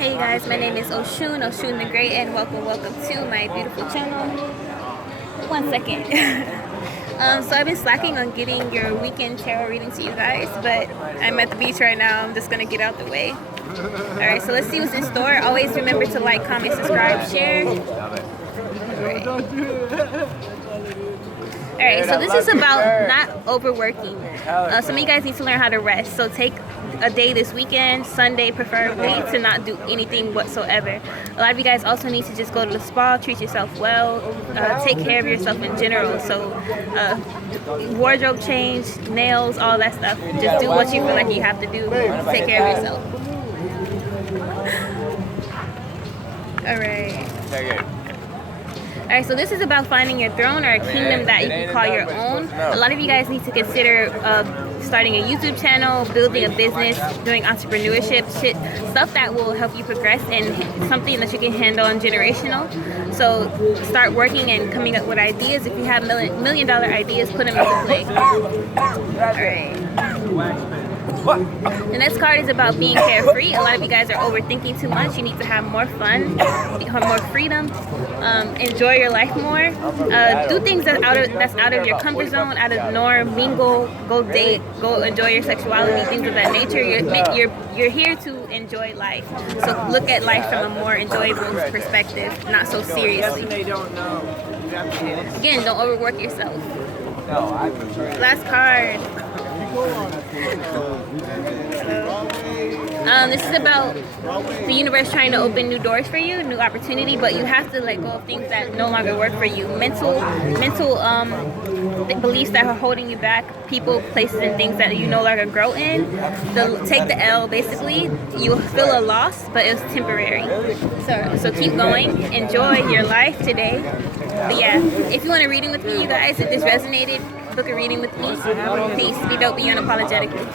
Hey guys, my name is Oshun the Great, and welcome to my beautiful channel. 1 second. So I've been slacking on getting your weekend tarot reading to you guys, but I'm at the beach right now. I'm just gonna get out the way. Alright, so let's see what's in store. Always remember to like, comment, subscribe, share. Alright, so this is about not overworking. Some of you guys need to learn how to rest. So take a day this weekend, Sunday preferably, to not do anything whatsoever. A lot of you guys also need to just go to the spa, treat yourself well, take care of yourself in general. So wardrobe change, nails, all that stuff. Just do what you feel like you have to do to take care of yourself. Alright, so this is about finding your throne or a kingdom that you can call your own. A lot of you guys need to consider starting a YouTube channel, building a business, doing entrepreneurship, stuff that will help you progress and something that you can handle on generational. So start working and coming up with ideas. If you have million dollar ideas, put them into play. Alright. The next card is about being carefree. A lot of you guys are overthinking too much. You need to have more fun, have more freedom, enjoy your life more, do things that's out of your comfort zone, out of the norm, mingle, go date, go enjoy your sexuality, things of that nature. You're here to enjoy life. So look at life from a more enjoyable perspective, not so seriously. Again, don't overwork yourself. Last card. This is about the universe trying to open new doors for you, new opportunity, but you have to let go of things that no longer work for you. Mental beliefs that are holding you back, people, places, and things that you no longer grow in. Take the L, basically. You feel a loss, but it's temporary. So keep going. Enjoy your life today. But yeah, if you want a reading with me, you guys, if this resonated, book a reading with me. Peace. Be dope, be unapologetically.